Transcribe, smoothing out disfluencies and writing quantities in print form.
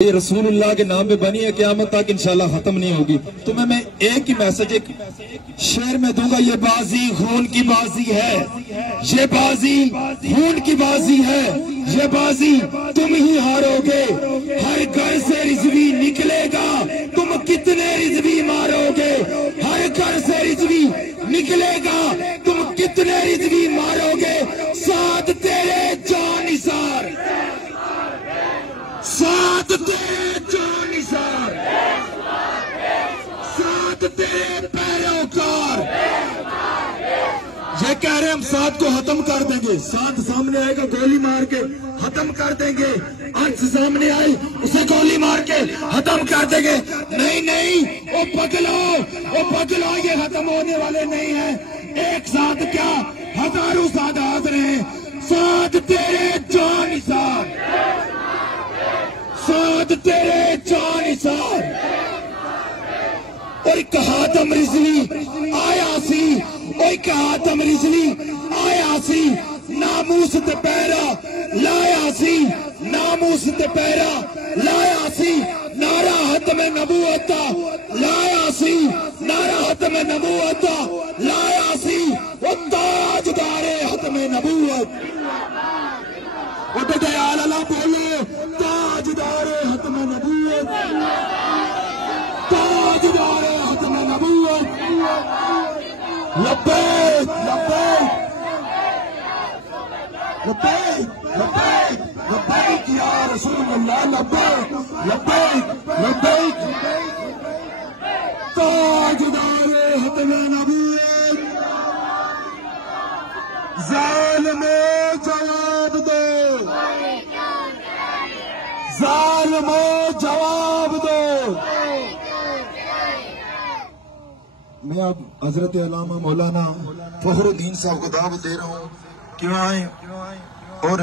ये रसूलुल्लाह के नाम पे बनी है, क़यामत तक इंशाल्लाह खत्म नहीं होगी। तुम्हें मैं एक ही मैसेज एक शेर में दूंगा, ये बाजी खून की बाजी है, ये बाजी खून की बाजी है, ये बाजी तुम ही हारोगे। हर घर से रिजवी निकलेगा, तुम कितने रिजवी मारोगे। हर घर से रिजवी निकलेगा, तुम कितने रिजवी मारोगे। साथ तेरे जानिसार, साथ तेरे जानिसार, साथ तेरे पैरोकार। ये कह रहे हम साथ को खत्म कर देंगे। साथ सामने आएगा गोली मार के खत्म कर देंगे। अंश सामने आई उसे गोली मार के खत्म कर देंगे। नहीं नहीं, वो पगलो, ये खत्म होने वाले नहीं है। एक साथ क्या, हजारों साथ हाथ रहे। साथ तेरे जानिसार, साथ तेरे जानिसार। और हातम रिजवी आया सी, और हातम रिजवी आया सी। नामूस ते पैरा लाया सी, नामूस ते पैरा लाया सी। नारा हतम नबूवत लाया सी, नारा हतम नबूवत लाया सी। वो ताजदारे हतम नबूवत, वो दयाल अल्लाह बोले ताजदारे हतम नबूवत, ताजदारे हतम नबूवत। लब्बैक लब्बैक लब्बैक लब्बैक लब्बैक या रसूलल्लाह, लब्बैक लब्बैक लब्बैक। ताजदारे हतम नबूवत। ज़ालिमो जवाब दो, ज़ालिमो जवाब दो। मैं अब हजरत अल्लामा मौलाना फखरुद्दीन साहब को दावत दे रहा हूँ, क्यों आए और